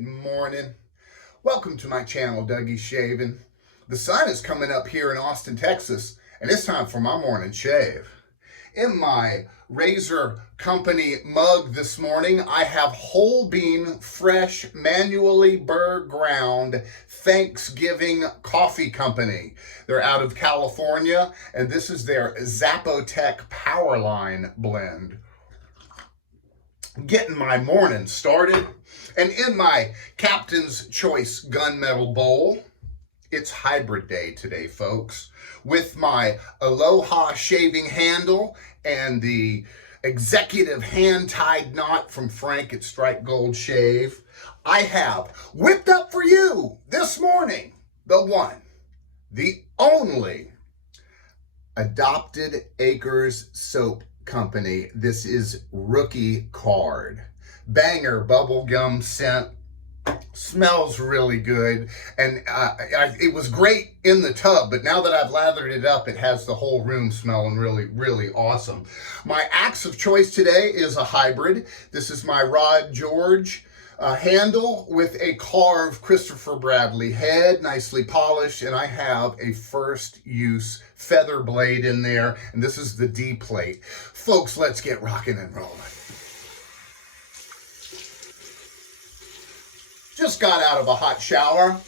Good morning. Welcome to my channel, douglasembry. The sun is coming up here in Austin, Texas, and it's time for my morning shave. In my Razor Company mug this morning, I have whole bean, fresh, manually burr ground Thanksgiving Coffee Company. They're out of California, and this is their Zapotec Powerline blend. Getting my morning started, and in my Captain's Choice gunmetal bowl, it's hybrid day today, folks, with my AlohaShaving handle and the executive hand-tied knot from Frank at StrikeGoldShave. I have whipped up for you this morning the one, the only Adopted Acres Soap Company. This is Rookie Card. Banger bubblegum scent. Smells really good, and it was great in the tub, but now that I've lathered it up, it has the whole room smelling really awesome. My axe of choice today is a hybrid. This is my Rod George handle with a carved Christopher Bradley head, nicely polished, and I have a first use feather blade in there, and this is the D plate. Folks, let's get rocking and rolling. Just got out of a hot shower.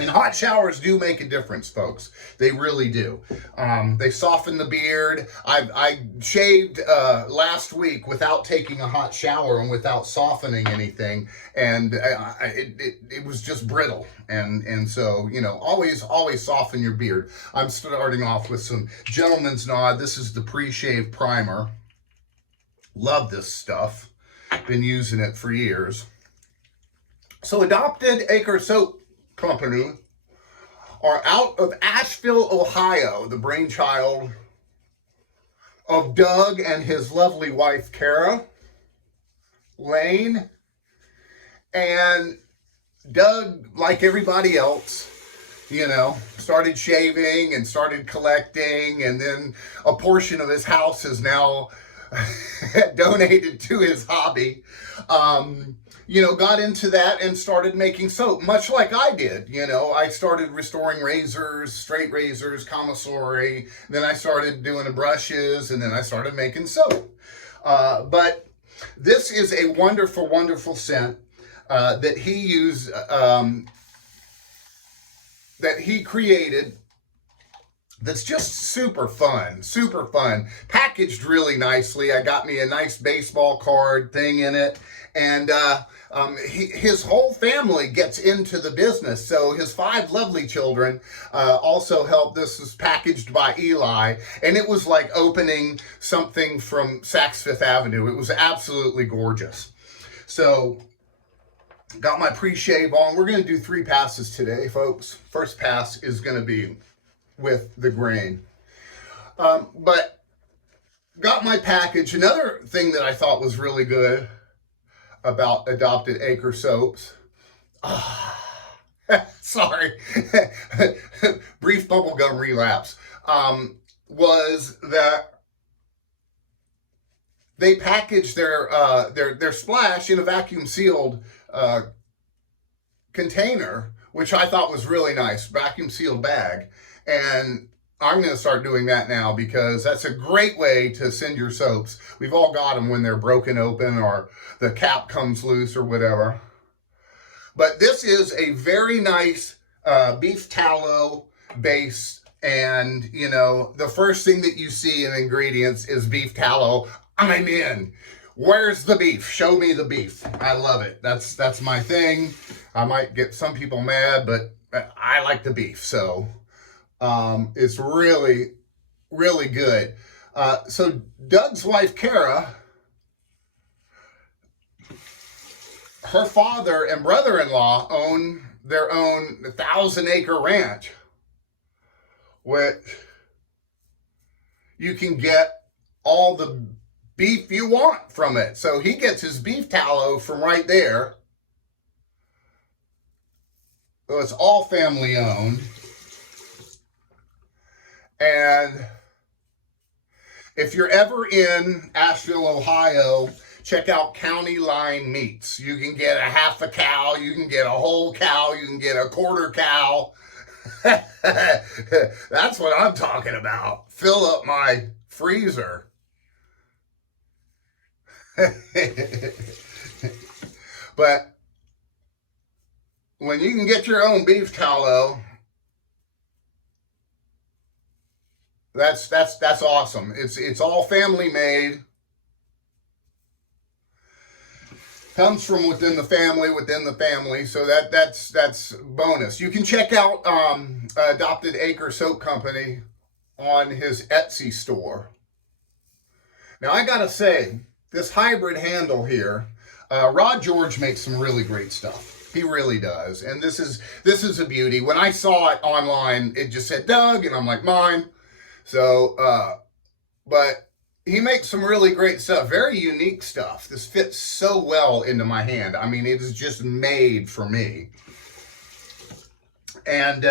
And hot showers do make a difference, folks. They really do. They soften the beard. I shaved last week without taking a hot shower and without softening anything, and it was just brittle. And so, you know, always soften your beard. I'm starting off with some Gentleman's Nod. This is the pre-shave primer. Love this stuff. Been using it for years. So Adopted Acres Soap Company are out of Asheville, Ohio, the brainchild of Doug and his lovely wife, Kara Lane. And Doug, like everybody else, you know, started shaving and started collecting, and then a portion of his house is now donated to his hobby. You know, got into that and started making soap, much like I did. You know, I started restoring razors, straight razors, commissary, then I started doing the brushes, and then I started making soap. But this is a wonderful scent that he used, that he created, that's just super fun, packaged really nicely. I got me a nice baseball card thing in it, and his whole family gets into the business. So his 5 lovely children also helped. This was packaged by Eli, and it was like opening something from Saks Fifth Avenue. It was absolutely gorgeous. So got my pre-shave on. We're going to do 3 passes today, folks. First pass is going to be with the grain. But got my package. Another thing that I thought was really good about Adopted Acre soaps, sorry, brief bubblegum relapse, was that they packaged their splash in a vacuum sealed container, which I thought was really nice, vacuum sealed bag. And I'm going to start doing that now, because that's a great way to send your soaps. We've all got them when they're broken open or the cap comes loose or whatever. But this is a very nice beef tallow base. And, you know, the first thing that you see in ingredients is beef tallow. I'm in. Where's the beef? Show me the beef. I love it. That's my thing. I might get some people mad, but I like the beef. So it's really good. So Doug's wife, Kara, her father and brother-in-law own their own 1,000-acre ranch, which you can get all the beef you want from it. So he gets his beef tallow from right there. So it's all family owned. And if you're ever in Asheville, Ohio, check out County Line Meats. You can get a half a cow, you can get a whole cow, you can get a quarter cow. That's what I'm talking about. Fill up my freezer. But when you can get your own beef tallow, that's awesome. It's all family made. Comes from within the family, so that's bonus. You can check out Adopted Acre Soap Company on his Etsy store. Now I gotta say, this hybrid handle here, Rod George makes some really great stuff. He really does, and this is a beauty. When I saw it online, it just said Doug, and I'm like, mine. So, but he makes some really great stuff, very unique stuff. This fits so well into my hand. I mean, it is just made for me. And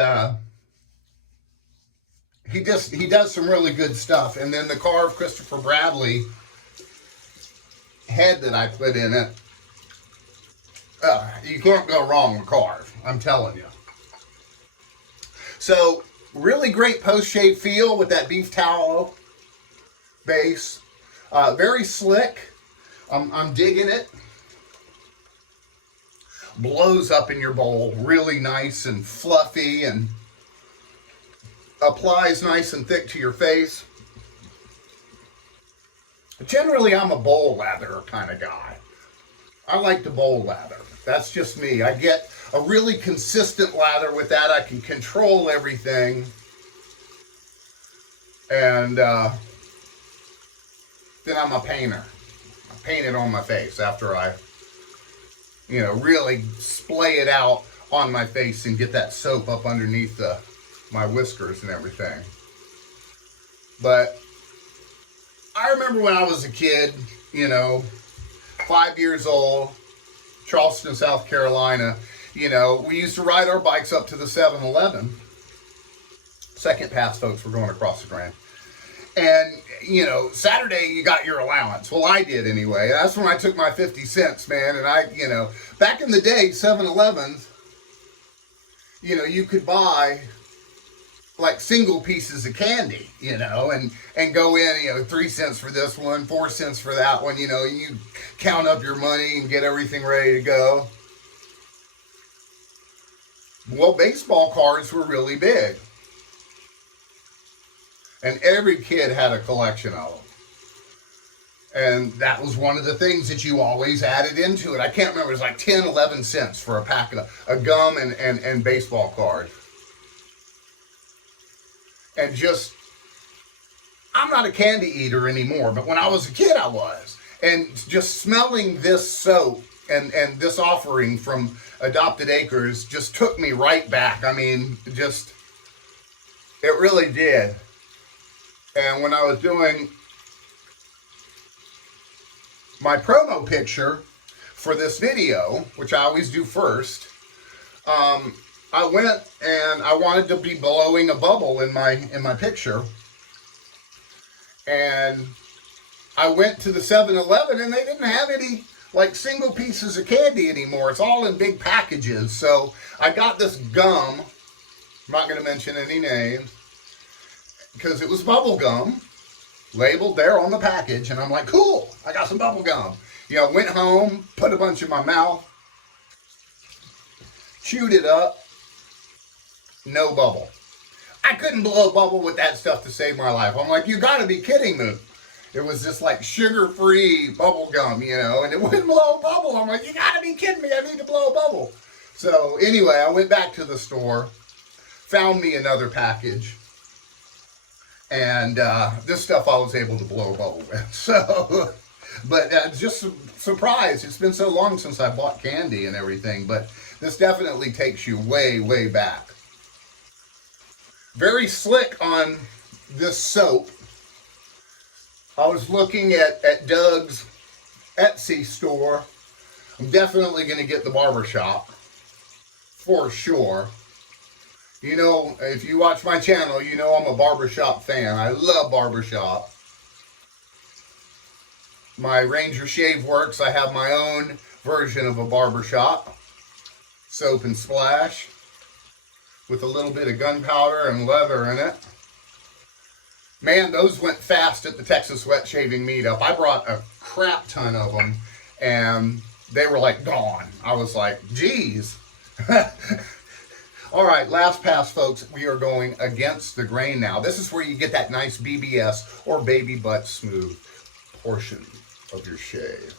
he does some really good stuff. And then the Karve Christopher Bradley head that I put in it, you can't go wrong with Karve, I'm telling you. So, really great post-shave feel with that beef tallow base. Very slick. I'm digging it. Blows up in your bowl really nice and fluffy, and applies nice and thick to your face. Generally, I'm a bowl lather kind of guy. I like to bowl lather. That's just me. I get a really consistent lather with that. I can control everything. And then I'm a painter. I paint it on my face after I, really splay it out on my face and get that soap up underneath my whiskers and everything. But I remember when I was a kid, 5 years old, Charleston, South Carolina, we used to ride our bikes up to the 7-Eleven. Second pass, folks, we're going across the Grand. And, Saturday you got your allowance. Well, I did anyway. That's when I took my 50 cents, man. And back in the day, 7-Elevens, you could buy like single pieces of candy, and go in, 3 cents for this one, 4 cents for that one, you count up your money and get everything ready to go. Well, baseball cards were really big. And every kid had a collection of them. And that was one of the things that you always added into it. I can't remember, it was like 10, 11 cents for a pack of gum and baseball cards. And I'm not a candy eater anymore, but when I was a kid, I was. And just smelling this soap and this offering from Adopted Acres just took me right back. I mean, it really did. And when I was doing my promo picture for this video, which I always do first, I went and I wanted to be blowing a bubble in my picture. And I went to the 7-Eleven and they didn't have any like single pieces of candy anymore. It's all in big packages. So I got this gum. I'm not going to mention any names, because it was bubble gum labeled there on the package. And I'm like, cool, I got some bubble gum. Went home, put a bunch in my mouth, chewed it up. No bubble. I couldn't blow a bubble with that stuff to save my life. I'm like, you gotta be kidding me. It was just like sugar-free bubble gum, and it wouldn't blow a bubble. I'm like, you gotta be kidding me. I need to blow a bubble. So anyway, I went back to the store, found me another package, and this stuff I was able to blow a bubble with. So, but just surprised. It's been so long since I bought candy and everything, but this definitely takes you way, way back. Very slick on this soap. I was looking at Doug's Etsy store. I'm definitely going to get the barbershop for sure. If you watch my channel, I'm a barbershop fan. I love barbershop. my Ranger Shave Works. I have my own version of a barbershop. Soap and splash with a little bit of gunpowder and leather in it. Man, those went fast at the Texas Wet Shaving Meetup. I brought a crap ton of them, and they were like gone. I was like, geez. All right, last pass, folks. We are going against the grain now. This is where you get that nice BBS or baby butt smooth portion of your shave.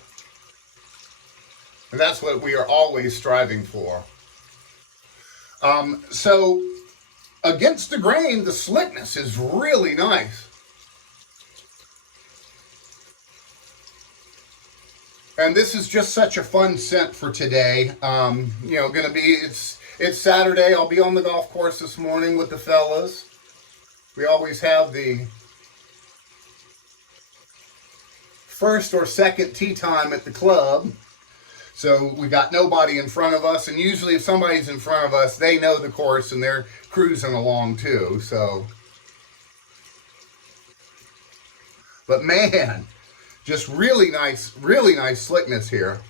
And that's what we are always striving for. So against the grain, the slickness is really nice. And this is just such a fun scent for today. You know, it's Saturday. I'll be on the golf course this morning with the fellas. We always have the first or second tee time at the club. So we got nobody in front of us, and usually if somebody's in front of us, they know the course and they're cruising along too. So, but man, just really nice slickness here.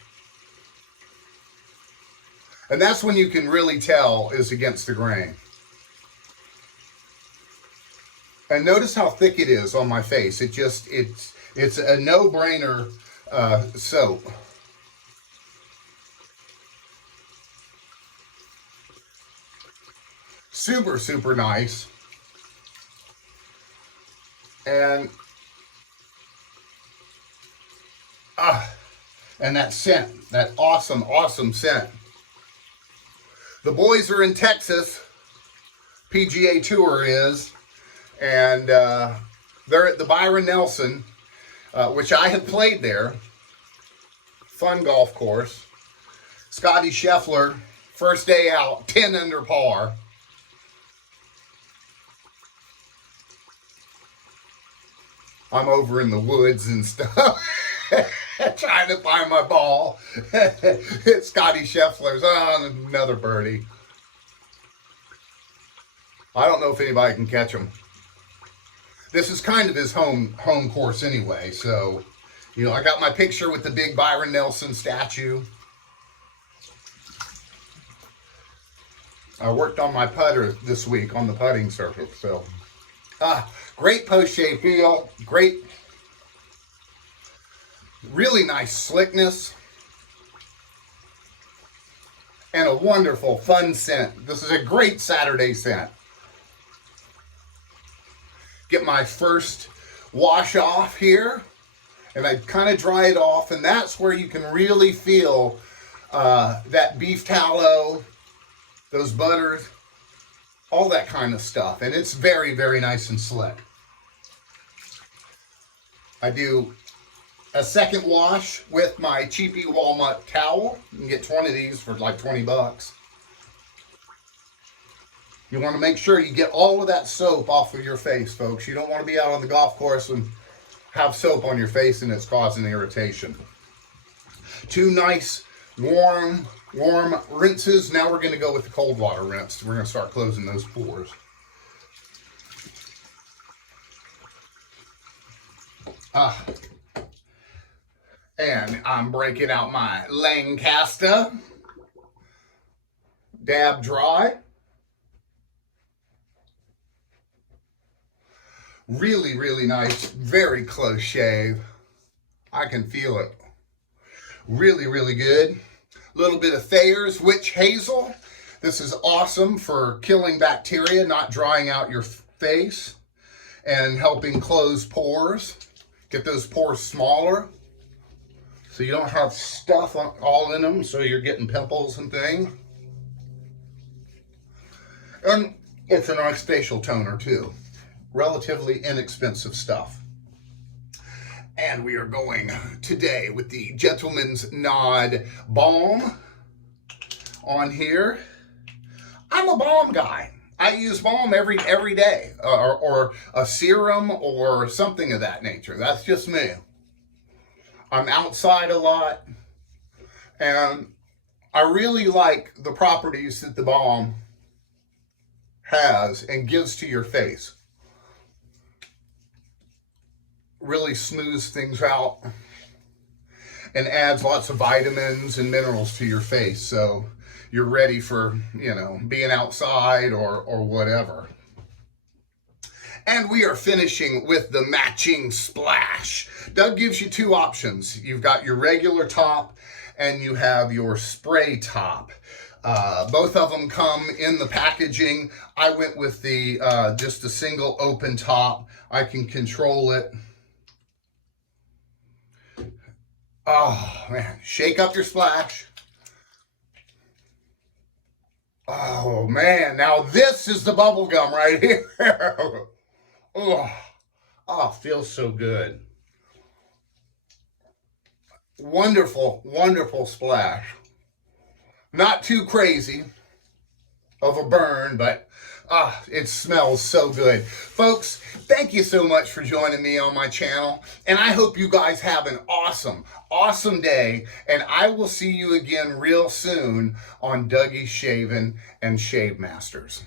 And that's when you can really tell is against the grain. And notice how thick it is on my face. It's a no-brainer soap. Super, super nice. And that scent, that awesome scent. The boys are in Texas. PGA Tour is. And they're at the Byron Nelson, which I have played there. Fun golf course. Scotty Scheffler, first day out, 10 under par. I'm over in the woods and stuff, trying to find my ball. Scotty Scheffler's on another birdie. I don't know if anybody can catch him. This is kind of his home course anyway, so, you know, I got my picture with the big Byron Nelson statue. I worked on my putter this week on the putting surface, so. Great post-shave feel, great, really nice slickness, and a wonderful, fun scent. This is a great Saturday scent. Get my first wash off here, and I kind of dry it off, and that's where you can really feel that beef tallow, those butters, all that kind of stuff, and it's very, very nice and slick. I do a second wash with my cheapy walnut towel. You can get 20 of these for like 20 bucks. You want to make sure you get all of that soap off of your face, folks. You don't want to be out on the golf course and have soap on your face and it's causing irritation. Two nice, warm rinses. Now we're going to go with the cold water rinse. We're going to start closing those pores. And I'm breaking out my Lancaster Dab Dry. Really, really nice, very close shave. I can feel it. Really, really good. A little bit of Thayers Witch Hazel. This is awesome for killing bacteria, not drying out your face, and helping close pores. Get those pores smaller so you don't have stuff all in them, so you're getting pimples and things. And it's a nice facial toner too. Relatively inexpensive stuff. And we are going today with the Gentleman's Nod Balm on here. I'm a balm guy. I use balm every day, or a serum or something of that nature. That's just me. I'm outside a lot, and I really like the properties that the balm has and gives to your face. Really smooths things out. and adds lots of vitamins and minerals to your face. So you're ready for, you know, being outside or whatever. And we are finishing with the matching splash. Doug gives you two options. You've got your regular top and you have your spray top. Both of them come in the packaging. I went with the just a single open top. I can control it. Oh man, shake up your splash. Oh man, now this is the bubble gum right here. Oh, feels so good. Wonderful, wonderful splash. Not too crazy of a burn, but it smells so good. Folks, thank you so much for joining me on my channel, and I hope you guys have an awesome, awesome day, and I will see you again real soon on Dougie's Shaving and Shave Masters.